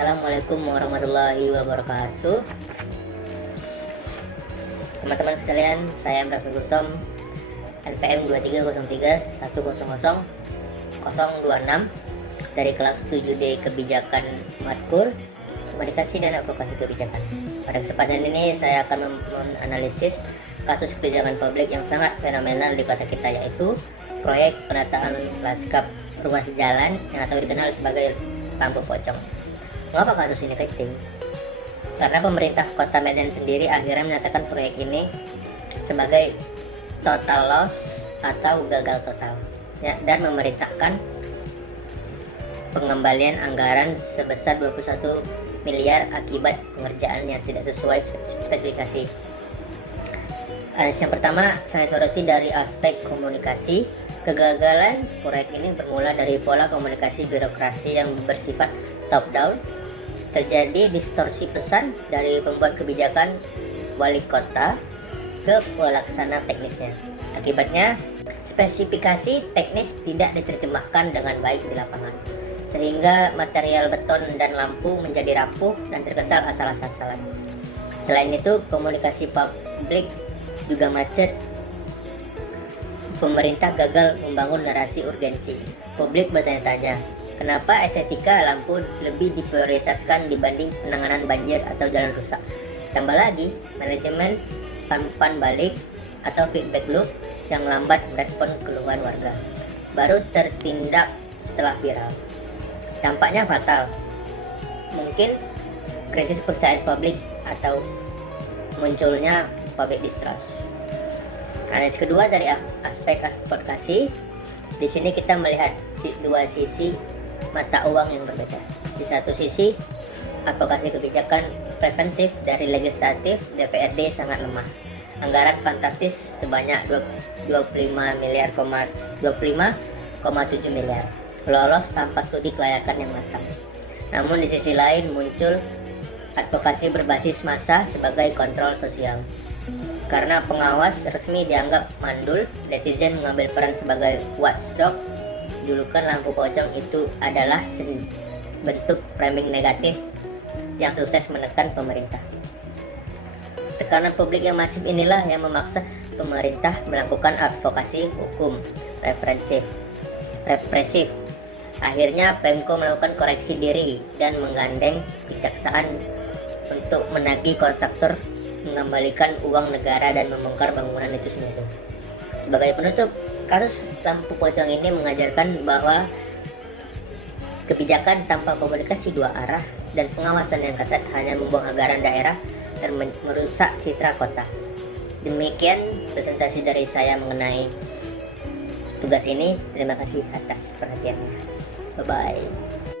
Assalamualaikum warahmatullahi wabarakatuh. Teman-teman sekalian, saya Emrah Gultom, NPM 2303100026 dari kelas 7D Kebijakan Matkul Komunikasi dan Advokasi Kebijakan. Pada kesempatan ini saya akan menganalisis kasus kebijakan publik yang sangat fenomenal di kota kita, yaitu proyek penataan lanskap ruas jalan yang atau dikenal sebagai lampu pocong. Mengapa kasus ini penting? Karena pemerintah kota Medan sendiri akhirnya menyatakan proyek ini sebagai total loss atau gagal total, ya, dan memerintahkan pengembalian anggaran sebesar 21 miliar akibat pengerjaan yang tidak sesuai spesifikasi. Yang pertama, saya soroti dari aspek komunikasi. Kegagalan proyek ini bermula dari pola komunikasi birokrasi yang bersifat top down. Terjadi distorsi pesan dari pembuat kebijakan wali kota ke pelaksana teknisnya. Akibatnya, spesifikasi teknis tidak diterjemahkan dengan baik di lapangan, sehingga material beton dan lampu menjadi rapuh dan terkesan asal-asalan. Selain itu, komunikasi publik juga macet. Pemerintah gagal membangun narasi urgensi. Publik bertanya-tanya, kenapa estetika lampu lebih diprioritaskan dibanding penanganan banjir atau jalan rusak? Tambah lagi, manajemen umpan balik atau feedback loop yang lambat merespon keluhan warga, baru tertindak setelah viral. Dampaknya fatal. Mungkin krisis kepercayaan publik atau munculnya public distrust. Analisis kedua dari aspek advokasi. Di sini kita melihat dua sisi mata uang yang berbeda. Di satu sisi, advokasi kebijakan preventif dari legislatif DPRD sangat lemah. Anggaran fantastis sebanyak 25,7 miliar lolos tanpa studi kelayakan yang matang. Namun di sisi lain muncul advokasi berbasis massa sebagai kontrol sosial. Karena pengawas resmi dianggap mandul, netizen mengambil peran sebagai watchdog. Julukan lampu pocong itu adalah bentuk framing negatif yang sukses menekan pemerintah. Tekanan publik yang masif inilah yang memaksa pemerintah melakukan advokasi hukum represif. Akhirnya Pemko melakukan koreksi diri dan menggandeng kejaksaan untuk menagih kontraktor mengembalikan uang negara dan membongkar bangunan itu sendiri. Sebagai penutup, kasus lampu pocong ini mengajarkan bahwa kebijakan tanpa komunikasi dua arah dan pengawasan yang ketat hanya membuang anggaran daerah dan merusak citra kota. Demikian presentasi dari saya mengenai tugas ini. Terima kasih atas perhatiannya. Bye-bye.